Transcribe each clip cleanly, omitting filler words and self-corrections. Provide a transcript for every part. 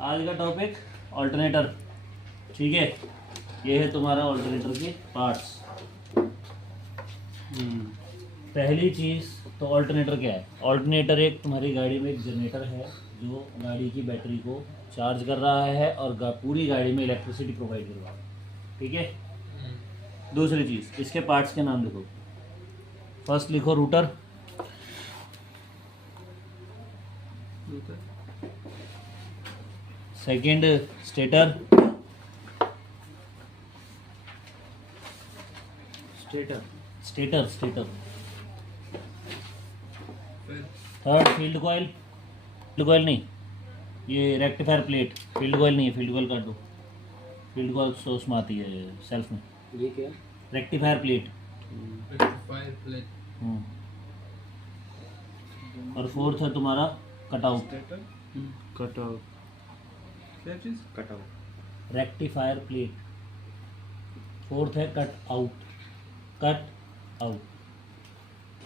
आज का topic alternator. ठीक है, ये है तुम्हारा ऑल्टरनेटर के पार्ट्स। पहली चीज़ तो ऑल्टरनेटर क्या है। ऑल्टरनेटर एक तुम्हारी गाड़ी में एक जनरेटर है जो गाड़ी की बैटरी को चार्ज कर रहा है और पूरी गाड़ी में इलेक्ट्रिसिटी प्रोवाइड कर रहा है। ठीक है। दूसरी चीज़, इसके पार्ट्स के नाम लिखो। फर्स्ट लिखो router, second stator, stator third field coil, नहीं, ये रेक्टिफायर प्लेट। फील्ड कॉइल नहीं है, फील्ड कॉइल काट दो। फील्ड कॉइल सोर्स में आती है सेल्फ में। ये क्या? Rectifier plate. और फोर्थ है तुम्हारा कटआउट। Rectifier plate. फोर्थ है कट आउट।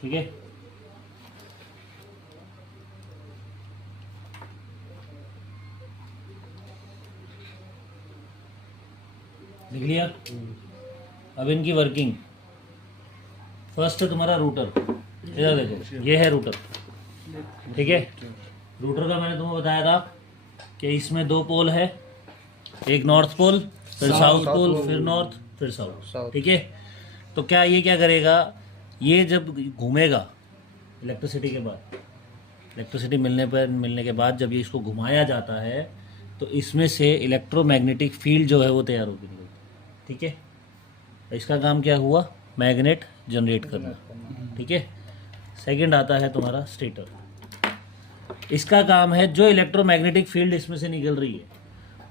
ठीक है। लिख लिया। अब इनकी वर्किंग। फर्स्ट है तुम्हारा रूटर। इधर देखो, ये है रूटर। ठीक है। रूटर का मैंने तुम्हें बताया था कि इसमें दो पोल है, एक नॉर्थ पोल, फिर साउथ पोल, फिर नॉर्थ, फिर साउथ। ठीक है। तो क्या ये क्या करेगा, ये जब घूमेगा इलेक्ट्रिसिटी के बाद, इलेक्ट्रिसिटी मिलने के बाद जब ये इसको घुमाया जाता है तो इसमें से इलेक्ट्रोमैग्नेटिक फील्ड जो है वो तैयार होगी। ठीक है। इसका काम क्या हुआ, मैग्नेट जनरेट करना। ठीक है। सेकंड आता है तुम्हारा स्टेटर। इसका काम है जो इलेक्ट्रोमैग्नेटिक फील्ड इसमें से निकल रही है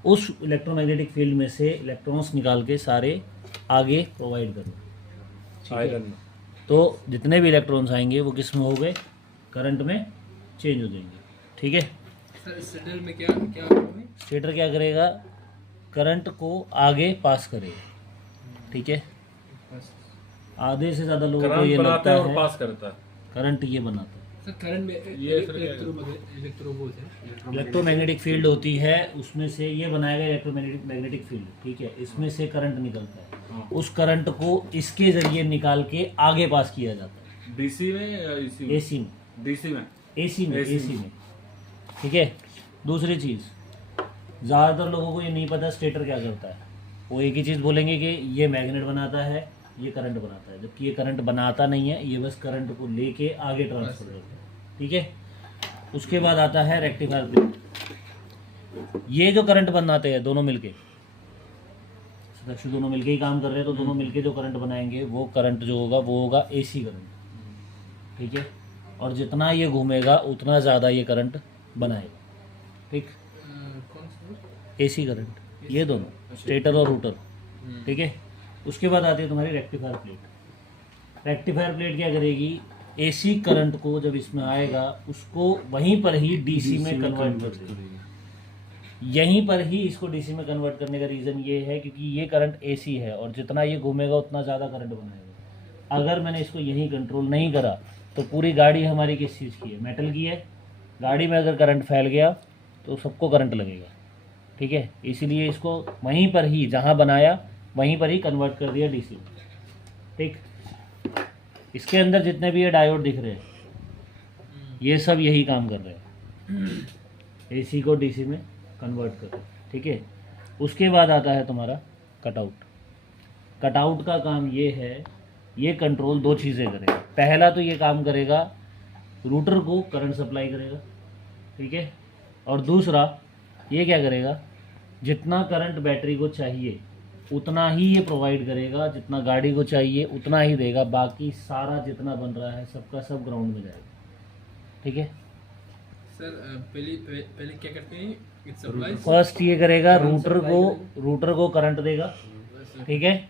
उस इलेक्ट्रोमैग्नेटिक फील्ड में से इलेक्ट्रॉन्स निकाल के सारे आगे प्रोवाइड करना। तो जितने भी इलेक्ट्रॉन्स आएंगे वो किस में हो गए, करंट में चेंज हो जाएंगे। ठीक है। सर स्टेटर में क्या क्या होगा? स्टेटर क्या करेगा, करंट को आगे पास करेगा। ठीक है। आधे से ज़्यादा लोगों को ये लगता है और पास करता है, करंट ये बनाता है। सर करंट में ये इलेक्ट्रोमैग्नेटिक फील्ड होती है, उसमें से ये बनाएगा इलेक्ट्रोमैग्नेटिक फील्ड। ठीक है। इसमें से करंट निकलता है। उस करंट को इसके जरिए निकाल के आगे पास किया जाता है। डीसी में या एसी में? डीसी में, एसी में। ठीक है। दूसरी चीज़, ज़्यादातर लोगों को ये नहीं पता स्टेटर क्या करता है। वो एक ही चीज़ बोलेंगे कि ये मैग्नेट बनाता है, ये करंट बनाता है, जबकि ये करंट बनाता नहीं है, ये बस करंट को लेके आगे ट्रांसफर करता है। ठीक है। उसके बाद आता है रेक्टिफायर प्लेट। ये जो करंट बनाते हैं दोनों मिलके, दोनों मिलके ही काम कर रहे हैं, तो दोनों मिलके जो करंट बनाएंगे वो करंट जो होगा वो होगा एसी करंट। ठीक है। और जितना ये घूमेगा उतना ज़्यादा ये करंट बनाएगा। ठीक। एसी करंट, ये दोनों स्टेटर और रूटर। ठीक है। उसके बाद आती है तुम्हारी रेक्टिफायर प्लेट। रेक्टिफायर प्लेट क्या करेगी, एसी करंट को जब इसमें आएगा उसको वहीं पर ही डीसी में कन्वर्ट कर देगी। यहीं पर ही इसको डीसी में कन्वर्ट करने का रीज़न ये है क्योंकि ये करंट एसी है और जितना ये घूमेगा उतना ज़्यादा करंट बनाएगा। अगर मैंने इसको यहीं कंट्रोल नहीं करा तो पूरी गाड़ी हमारी किस चीज़ की है, मेटल की है। गाड़ी में अगर करंट फैल गया तो सबको करंट लगेगा। ठीक है। इसीलिए इसको वहीं पर ही जहाँ बनाया वहीं पर ही कन्वर्ट कर दिया डीसी में। ठीक। इसके अंदर जितने भी ये डायोड दिख रहे हैं ये सब यही काम कर रहे हैं, एसी को डीसी में कन्वर्ट कर रहे हैं। ठीक है। उसके बाद आता है तुम्हारा कटआउट। कटआउट का काम ये है, ये कंट्रोल दो चीज़ें करेगा। पहला तो ये काम करेगा, रूटर को करंट सप्लाई करेगा। ठीक है। और दूसरा ये क्या करेगा, जितना करंट बैटरी को चाहिए उतना ही ये प्रोवाइड करेगा, जितना गाड़ी को चाहिए उतना ही देगा। बाकी सारा जितना बन रहा है सबका सब ग्राउंड में जाएगा। ठीक है। सर पहले क्या करते हैं, फर्स्ट ये करेगा, रूटर को करंट देगा। ठीक है।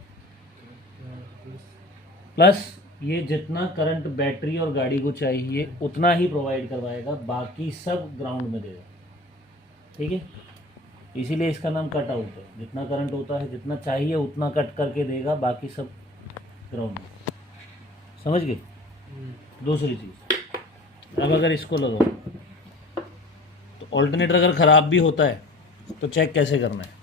प्लस ये जितना करंट बैटरी और गाड़ी को चाहिए उतना ही प्रोवाइड करवाएगा, बाकी सब ग्राउंड में देगा। ठीक है। इसीलिए इसका नाम कट आउट है। जितना करंट होता है, जितना चाहिए उतना कट करके देगा, बाकी सब ग्राउंड में। समझ गए? दूसरी चीज़, अब अगर इसको लगाओ तो ऑल्टरनेटर अगर ख़राब भी होता है तो चेक कैसे करना है।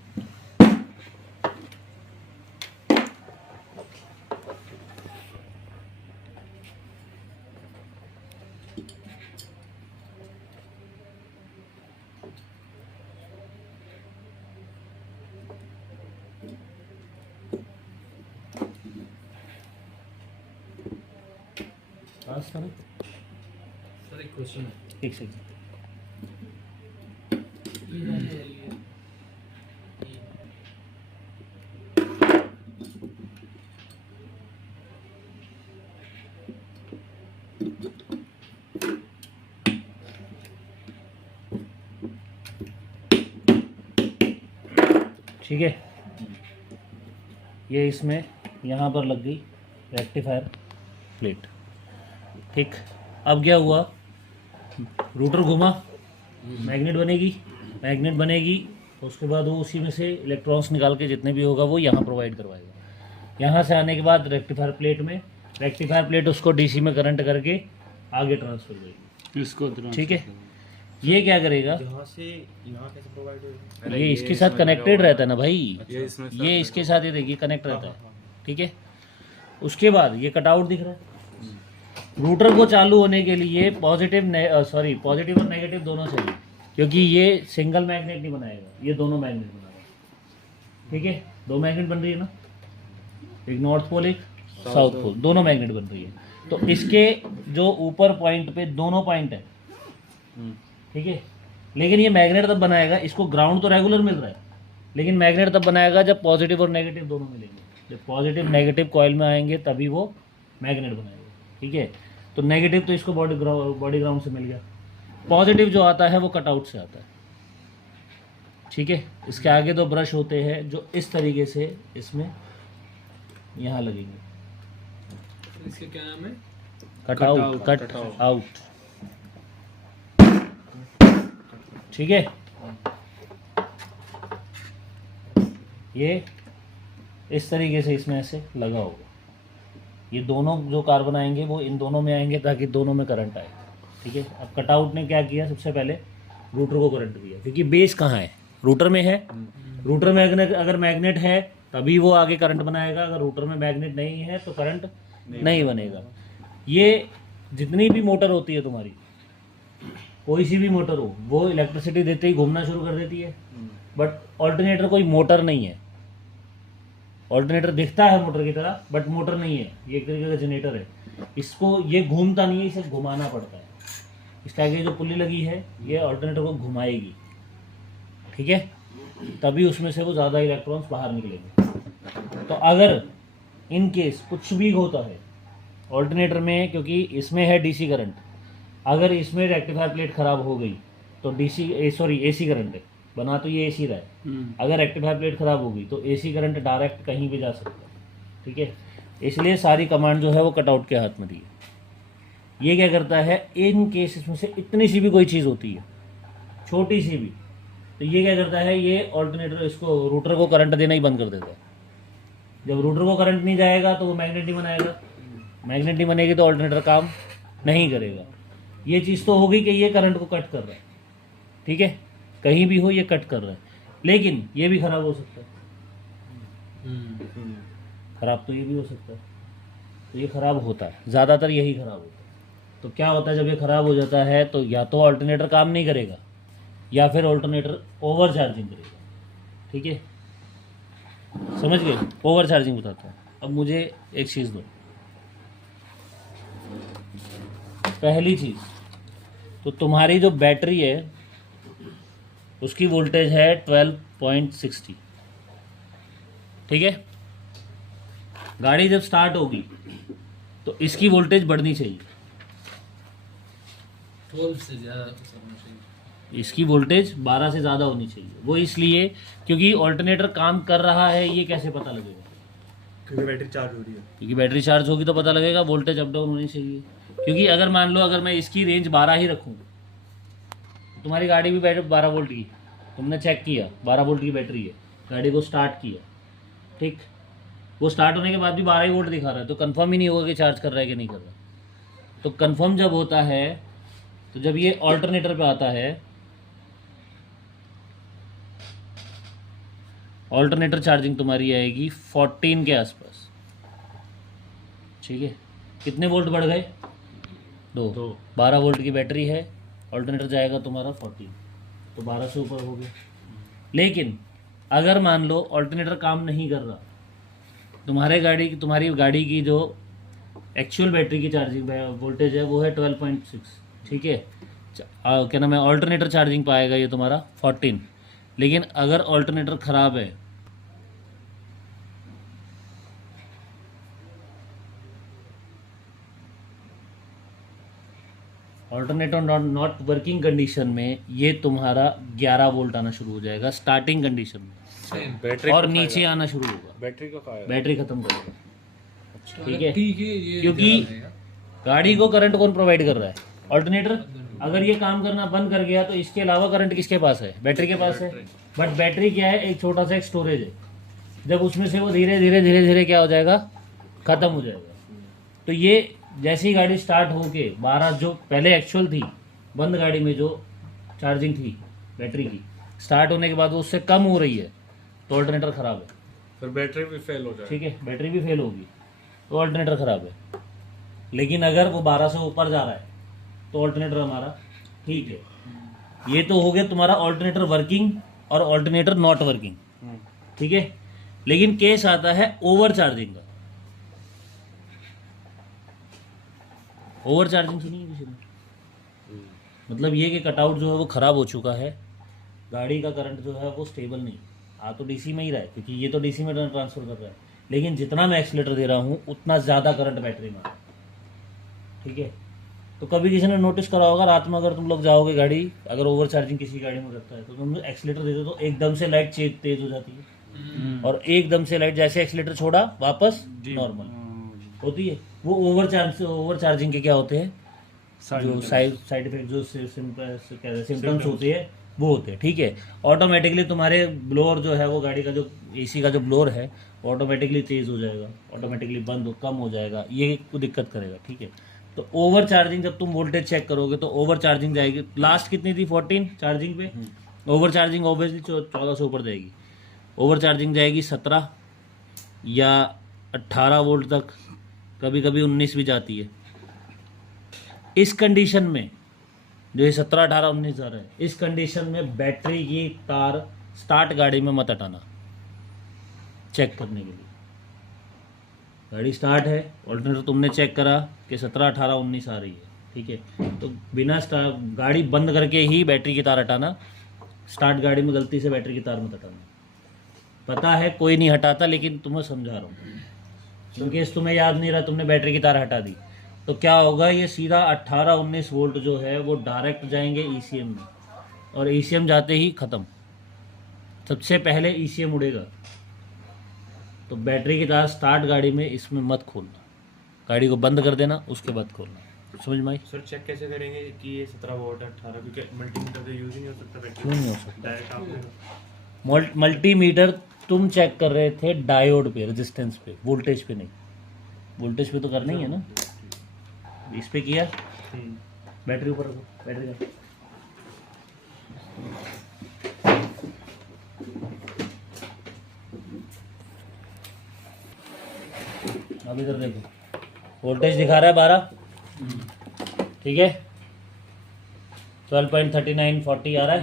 पास करो। सर एक क्वेश्चन है। एक सेकंड। ठीक है, ये इसमें यहाँ पर लग गई रेक्टिफायर प्लेट। ठीक, अब क्या हुआ, रूटर घुमा, मैग्नेट बनेगी, मैग्नेट बनेगी, उसके बाद वो उसी में से इलेक्ट्रॉन्स निकाल के जितने भी होगा वो यहाँ प्रोवाइड करवाएगा। यहाँ से आने के बाद रेक्टिफायर प्लेट में, रेक्टिफायर प्लेट उसको डीसी में करंट करके आगे ट्रांसफर करेगी इसको ठीक है। ये क्या करेगा, यहाँ से यहाँ कैसे प्रोवाइड होगा? ये इसके साथ कनेक्टेड रहता है ना भाई, ये इसमें ये इसके साथ ये देखिए कनेक्ट रहता है। ठीक है, उसके बाद ये कटआउट दिख रहा है। रूटर को चालू होने के लिए पॉजिटिव और नेगेटिव दोनों चाहिए, क्योंकि ये सिंगल मैग्नेट नहीं बनाएगा, ये दोनों मैग्नेट बनाएगा। ठीक है, दो मैग्नेट बन रही है ना, एक नॉर्थ पोल एक साउथ पोल, दोनों मैग्नेट बन रही है। तो इसके जो ऊपर पॉइंट पे दोनों पॉइंट है, ठीक है, लेकिन ये मैग्नेट तब बनाएगा, इसको ग्राउंड तो रेगुलर मिल रहा है, लेकिन मैग्नेट तब बनाएगा जब पॉजिटिव और नेगेटिव दोनों मिलेंगे। जब पॉजिटिव नेगेटिव कॉइल में आएंगे तभी वो मैग्नेट बनाएगा। ठीक है, तो नेगेटिव तो इसको बॉडी ग्राउंड से मिल गया, पॉजिटिव जो आता है वो कटआउट से आता है। ठीक है, इसके आगे दो ब्रश होते हैं जो इस तरीके से इसमें यहाँ लगेंगे। सर इसका क्या नाम है? Cut out. ठीक है, ये इस तरीके से इसमें ऐसे लगा होगा। ये दोनों जो कार्बन आएंगे वो इन दोनों में आएंगे ताकि दोनों में करंट आए। ठीक है, अब कटआउट ने क्या किया, सबसे पहले रूटर को करंट दिया, क्योंकि बेस कहाँ है, रूटर में है। रूटर में अगर मैग्नेट है तभी वो आगे करंट बनाएगा, अगर रूटर में मैग्नेट नहीं है तो करंट नहीं बनेगा। ये जितनी भी मोटर होती है तुम्हारी, कोई सी भी मोटर हो, वो इलेक्ट्रिसिटी देते ही घूमना शुरू कर देती है। बट ऑल्टरनेटर कोई मोटर नहीं है, ऑल्टरनेटर दिखता है मोटर की तरह बट मोटर नहीं है, ये एक तरीके का जनरेटर है। इसको ये घूमता नहीं है, इसे घुमाना पड़ता है। इसके आगे जो पुल्ली लगी है ये ऑल्टरनेटर को घुमाएगी। ठीक है, तभी उसमें से वो ज़्यादा इलेक्ट्रॉन्स बाहर निकलेंगे। तो अगर इन केस कुछ भी होता है ऑल्टरनेटर में, क्योंकि इसमें है डीसी करंट, अगर इसमें रेक्टिफायर प्लेट खराब हो गई तो एसी करंट है, बना तो ये एसी रहा है, अगर रेक्टिफायर प्लेट खराब हो गई तो एसी करंट डायरेक्ट कहीं भी जा सकता है। ठीक है, इसलिए सारी कमांड जो है वो कटआउट के हाथ में दी है। ये क्या करता है, इन केस इसमें से इतनी सी भी कोई चीज़ होती है, छोटी सी भी, तो ये क्या करता है, ये ऑल्टरनेटर इसको रूटर को करंट देना ही बंद कर देता है। जब रूटर को करंट नहीं जाएगा तो वो मैग्नेट नहीं बनाएगा, मैग्नेट नहीं बनेगी तो ऑल्टरनेटर काम नहीं करेगा। ये चीज़ तो होगी कि ये करंट को कट कर रहा है। ठीक है, कहीं भी हो ये कट कर रहा है, लेकिन ये भी खराब हो सकता है। खराब तो ये भी हो सकता है, तो ये खराब होता है, ज़्यादातर यही खराब होता है। तो क्या होता है, जब ये खराब हो जाता है तो या तो ऑल्टरनेटर काम नहीं करेगा या फिर ऑल्टरनेटर ओवर चार्जिंग करेगा। ठीक है, समझ गए, ओवर चार्जिंग बताता हूँ। अब मुझे एक चीज़ दो, पहली चीज़ तो तुम्हारी जो बैटरी है उसकी वोल्टेज है 12.60। ठीक है, गाड़ी जब स्टार्ट होगी तो इसकी वोल्टेज बढ़नी चाहिए, 12 से ज़्यादा होना चाहिए। इसकी वोल्टेज 12 से ज़्यादा होनी चाहिए। वो इसलिए क्योंकि ऑल्टरनेटर काम कर रहा है, ये कैसे पता लगेगा, क्योंकि बैटरी चार्ज हो रही है। क्योंकि बैटरी चार्ज होगी तो पता लगेगा, वोल्टेज अप डाउन होनी चाहिए। क्योंकि अगर मान लो अगर मैं इसकी रेंज 12 ही रखूँ, तुम्हारी गाड़ी भी बैटरी 12 वोल्ट की, तुमने चेक किया 12 वोल्ट की बैटरी है, गाड़ी को स्टार्ट किया, ठीक, वो स्टार्ट होने के बाद भी 12 ही वोल्ट दिखा रहा है, तो कंफर्म ही नहीं होगा कि चार्ज कर रहा है कि नहीं कर रहा। तो कंफर्म जब होता है तो जब ये ऑल्टरनेटर पे आता है ऑल्टरनेटर चार्जिंग तुम्हारी आएगी 14 के आसपास, ठीक है। कितने वोल्ट बढ़ गए? दो। 12 वोल्ट की बैटरी है, ऑल्टरनेटर जाएगा तुम्हारा 14, तो 12 से ऊपर हो गया। लेकिन अगर मान लो ऑल्टरनेटर काम नहीं कर रहा, तुम्हारी गाड़ी की जो एक्चुअल बैटरी की चार्जिंग वोल्टेज है वो है 12.6, ठीक है। क्या नाम है, ऑल्टरनेटर चार्जिंग पाएगा ये तुम्हारा 14। लेकिन अगर ऑल्टरनेटर ख़राब है, ऑल्टरनेटर नॉट वर्किंग कंडीशन में ये तुम्हारा 11 वोल्ट आना शुरू हो जाएगा स्टार्टिंग कंडीशन में, बैटरी और नीचे आना शुरू होगा, बैटरी को खाएगा, बैटरी खत्म कर देगा, ठीक है। ठीक है, ये क्योंकि ध्यान रहेगा। गाड़ी को करंट कौन प्रोवाइड कर रहा है? ऑल्टरनेटर। अगर ये काम करना बंद कर गया तो इसके अलावा करंट किसके पास है? बैटरी के पास है। बट बैटरी क्या है? एक छोटा सा एक स्टोरेज है, जब उसमें से वो धीरे धीरे क्या हो जाएगा? खत्म हो जाएगा। तो ये जैसे ही गाड़ी स्टार्ट होके 12 जो पहले एक्चुअल थी बंद गाड़ी में जो चार्जिंग थी बैटरी की, स्टार्ट होने के बाद वो उससे कम हो रही है, तो ऑल्टरनेटर ख़राब है, फिर बैटरी भी फेल हो जाएगी, ठीक है। बैटरी भी फेल होगी तो ऑल्टरनेटर ख़राब है। लेकिन अगर वो 12 से ऊपर जा रहा है तो ऑल्टरनेटर हमारा ठीक है। ये तो हो गया तुम्हारा ऑल्टरनेटर वर्किंग और ऑल्टरनेटर नॉट वर्किंग, ठीक है। लेकिन केस आता है ओवर चार्जिंग का। ओवर चार्जिंग सुनी है किसी ने? मतलब ये कि कटआउट जो है वो ख़राब हो चुका है, गाड़ी का करंट जो है वो स्टेबल नहीं, आ तो डीसी में ही रहा है, क्योंकि ये तो डीसी में ट्रांसफर कर रहा है, लेकिन जितना मैं एक्सीलेटर दे रहा हूँ उतना ज़्यादा करंट बैटरी में आ रहा है, ठीक है। तो कभी किसी ने नोटिस करा होगा, रात में अगर तुम लोग जाओगे गाड़ी, अगर ओवर चार्जिंग किसी गाड़ी में करता है तो तुम एक्सीलेटर देते तो एकदम से लाइट तेज हो जाती है, और एकदम से लाइट जैसे एक्सीलेटर छोड़ा वापस नॉर्मल होती है। वो ओवर चार्जिंग के क्या होते हैं? जो साइड इफेक्ट जो सिम्टम्स होते हैं वो होते हैं, ठीक है। ऑटोमेटिकली तुम्हारे ब्लोअर जो है वो गाड़ी का जो एसी का जो ब्लोअर है ऑटोमेटिकली तेज़ हो जाएगा, ऑटोमेटिकली बंद कम हो जाएगा, ये को दिक्कत करेगा, ठीक है। तो ओवर चार्जिंग जब तुम वोल्टेज चेक करोगे तो ओवर चार्जिंग जाएगी, लास्ट कितनी थी 14 चार्जिंग पे, ओवर चार्जिंग ऑब्वियसली 14 से ऊपर जाएगी, ओवर चार्जिंग जाएगी 17 या 18 वोल्ट तक, कभी कभी 19 भी जाती है। इस कंडीशन में जो ये 17, 18, 19 जा रहा है, इस कंडीशन में बैटरी की तार स्टार्ट गाड़ी में मत हटाना चेक करने के लिए। गाड़ी स्टार्ट है, ऑल्टरनेटर तुमने चेक करा कि 17, 18, 19 आ रही है, ठीक है। तो बिना गाड़ी बंद करके ही बैटरी की तार हटाना, स्टार्ट गाड़ी में गलती से बैटरी की तार मत हटाना। पता है कोई नहीं हटाता, लेकिन तुम्हें समझा रहा हूँ, क्योंकि तुम्हें याद नहीं रहा तुमने बैटरी की तार हटा दी तो क्या होगा, ये सीधा 18-19 वोल्ट जो है वो डायरेक्ट जाएंगे ईसीएम में, और ईसीएम जाते ही ख़त्म। सबसे पहले ईसीएम उड़ेगा, तो बैटरी की तार स्टार्ट गाड़ी में इसमें मत खोलना, गाड़ी को बंद कर देना, उसके बाद खोलना। समझ में आई? सर चेक कैसे करेंगे कि ये 17 वोल्ट है 18, क्योंकि मल्टीमीटर का यूज ही नहीं हो सकता बैटरी, क्यों नहीं हो सकता? डायरेक्ट आपने मल्टीमीटर तुम चेक कर रहे थे डायोड पे, रेजिस्टेंस पे, वोल्टेज पे नहीं। वोल्टेज पे तो करना ही है ना, इस पे किया, बैटरी ऊपर रखो, बैटरी का अब इधर देखो, वोल्टेज दिखा रहा है 12, ठीक है, 12.39 40 आ रहा है।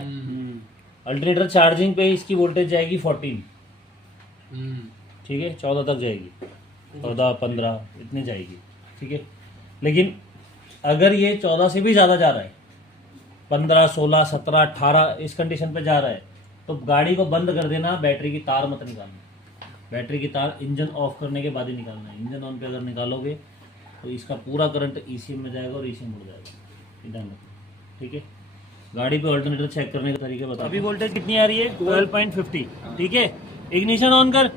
अल्टरनेटर चार्जिंग पे इसकी वोल्टेज जाएगी 14, ठीक है, 14 तक जाएगी, 14, 15 इतनी जाएगी, ठीक है। लेकिन अगर ये 14 से भी ज़्यादा जा रहा है, 15, 16, 17, 18 इस कंडीशन पे जा रहा है, तो गाड़ी को बंद कर देना, बैटरी की तार मत निकालना। बैटरी की तार इंजन ऑफ करने के बाद ही निकालना है। इंजन ऑन पे अगर निकालोगे तो इसका पूरा करंट ईसीएम में जाएगा और ईसीएम उड़ जाएगा, ध्यान रखो, ठीक है। गाड़ी पे ऑल्टरनेटर चेक करने का तरीके बताओ। अभी वोल्टेज कितनी आ रही है? 12.50, ठीक है। इग्निशन ऑन कर,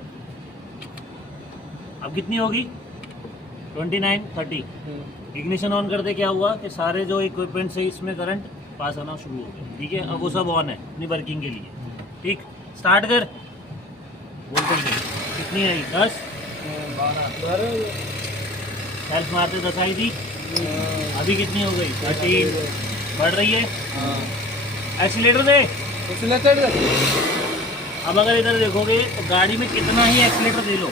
अब कितनी होगी? 29, 30। इग्निशन ऑन करते क्या हुआ कि सारे जो इक्विपमेंट से इसमें करंट पास आना शुरू हो गया, ठीक है। अब वो सब ऑन है अपनी वर्किंग के लिए, ठीक। स्टार्ट कर, वोल्टेज कितनी आई? 10, 12 सेल्फ मारते 10 आई थी, अभी कितनी हो गई? 13, बढ़ रही है। एक्सीलेटर दे, एक्सीलेटर अब अगर इधर देखोगे तो गाड़ी में कितना ही एक्सीलेटर दे लो,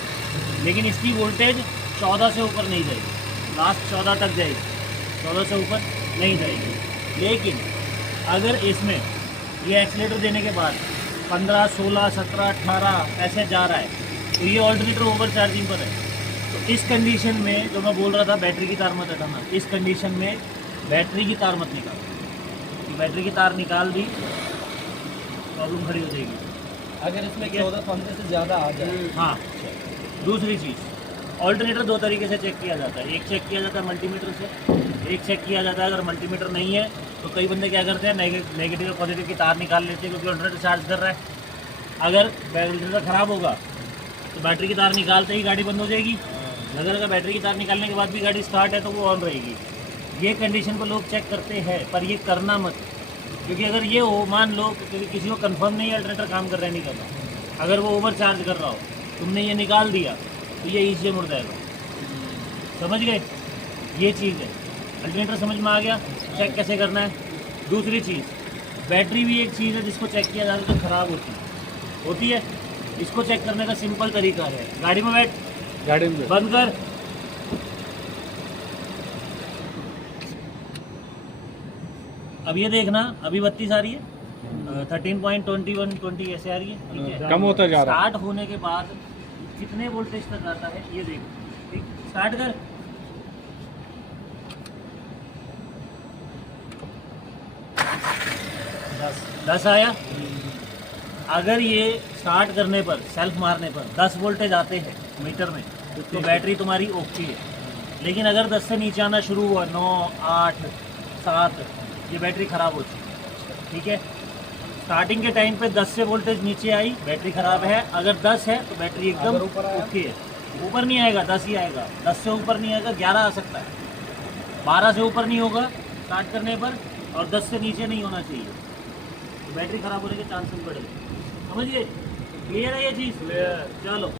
लेकिन इसकी वोल्टेज 14 से ऊपर नहीं जाएगी, लास्ट 14 तक जाएगी, 14 से ऊपर नहीं जाएगी। लेकिन अगर इसमें ये एक्सीलेटर देने के बाद 15, 16, 17, 18 ऐसे जा रहा है तो ये ऑल्टरनेटर ओवर चार्जिंग पर है। तो इस कंडीशन में जो मैं बोल रहा था बैटरी की तार मत हटाना, इस कंडीशन में बैटरी की तार मत निकाल, कि बैटरी की तार निकाल दी प्रॉब्लम खड़ी हो जाएगी। अगर इसमें 14-15 से ज़्यादा आ जाए। हाँ, दूसरी चीज़, ऑल्टरनेटर दो तरीके से चेक किया जाता है। एक चेक किया जाता है मल्टीमीटर से, एक चेक किया जाता है अगर मल्टीमीटर नहीं है तो कई बंदे क्या करते हैं नेगेटिव और पॉजिटिव की तार निकाल लेते हैं, क्योंकि ऑल्टरनेटर चार्ज कर रहा है। अगर ऑल्टरनेटर ख़राब होगा तो बैटरी की तार निकालते ही गाड़ी बंद हो जाएगी। अगर बैटरी की तार निकालने के बाद भी गाड़ी स्टार्ट है तो वो ऑन रहेगी। ये कंडीशन को लोग चेक करते हैं, पर ये करना मत, क्योंकि अगर ये हो, मान लो क्योंकि किसी को कंफर्म नहीं है अल्टरनेटर काम कर रहा है नहीं कर रहा, अगर वो ओवर चार्ज कर रहा हो, तुमने ये निकाल दिया तो ये ईजी मुड़ जाएगा। समझ गए? ये चीज़ है। अल्टरनेटर समझ में आ गया चेक कैसे करना है। दूसरी चीज़, बैटरी भी एक चीज़ है जिसको चेक किया जाता है तो ख़राब होती है। इसको चेक करने का सिंपल तरीका है, गाड़ी में बैठ, गाड़ी में बंद कर, अब ये देखना, अभी 32 आ रही है, 13.21 ऐसे आ रही है, ठीक है। कम होता जा रहा है। स्टार्ट होने के बाद कितने वोल्टेज तक आता है ये देखो, ठीक, स्टार्ट कर, दस आया। अगर ये स्टार्ट करने पर, सेल्फ मारने पर 10 वोल्टेज आते हैं मीटर में तो बैटरी तुम्हारी ओके है। लेकिन अगर 10 से नीचे आना शुरू हुआ, 9, 8, 7, ये बैटरी ख़राब हो चुकी है, ठीक है। स्टार्टिंग के टाइम पे 10 से वोल्टेज नीचे आई, बैटरी ख़राब है। अगर 10 है तो बैटरी एकदम ओके है। ऊपर नहीं आएगा, 10 ही आएगा, 10 से ऊपर नहीं आएगा, 11 आ सकता है, 12 से ऊपर नहीं होगा स्टार्ट करने पर, और 10 से नीचे नहीं होना चाहिए, तो बैटरी ख़राब होने के चांसेस बढ़े। समझिए? क्लियर है ये चीज़? चलो।